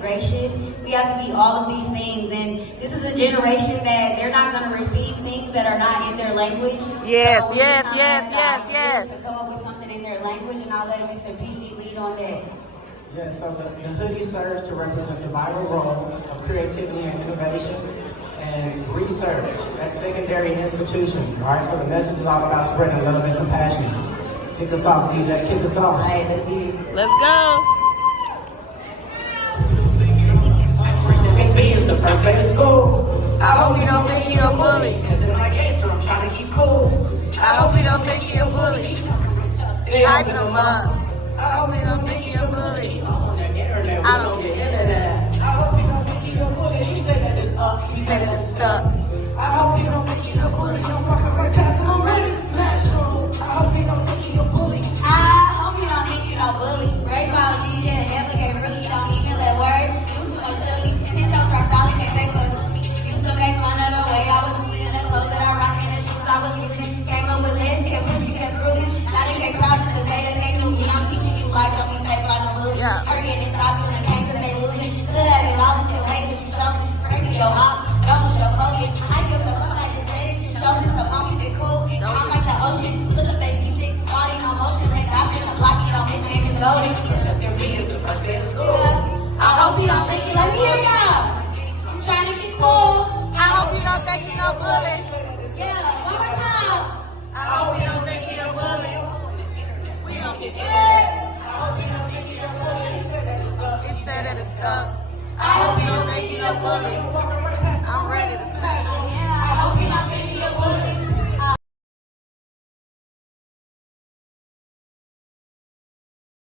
gracious. We have to be all of these things. And this is a generation that they're not going to receive things that are not in their language. Yes, so yes. To come up with something in their language, and I'll let Mr. P lead on that. Yeah, so the hoodie serves to represent the vital role of creativity and innovation and research at secondary institutions. All right, so the message is all about spreading love and compassion. Kick us off, DJ. Kick us off. All right, let's do it. Let's go. B is the first day of school. I hope you don't think you're a bully. Cause in my gangster, I'm trying to keep cool. I hope you don't think you're a bully. Hyping them up. I hope you don't think you're a bully. I don't get into that. I hope you don't think you're a bully. He said that it's up. He said it's stuck. I hope you don't think you're a bully. I'm walking right past him. I'm ready to smash home. I hope you don't think you're a bully. I hope you don't think you're no bully. Raised by a GG and navigate, really don't even let words. You too much silly. 10 toes rock solid, can't fake what used to make fun of the way I was moving in the clothes that I rock and the shoes I was using. Came up with legs, kept pushing, kept ruling. Now they can't crouch to say that they knew me. I'm teaching you like don't be safe by no bully. Yeah. Hurting this hospital and came to they losing. Still having lost still waiting you chosen. Breaking your ops, don't your focus. I feel so fuck like this lady you chosen. So come keep it cool. I'm like the ocean. Look up they C6, body no motion. Like I feel the block, you know, his name is loaded. Just give me is the first day of school. I hope you don't think you let me hear y'all. I'm trying to get cool. I hope you don't think you're no bully. Yeah, one more time. I hope you don't think you're a bully. We don't get it. I hope you don't think you're a bully. He said that it's stuck. I hope you don't think you're a bully.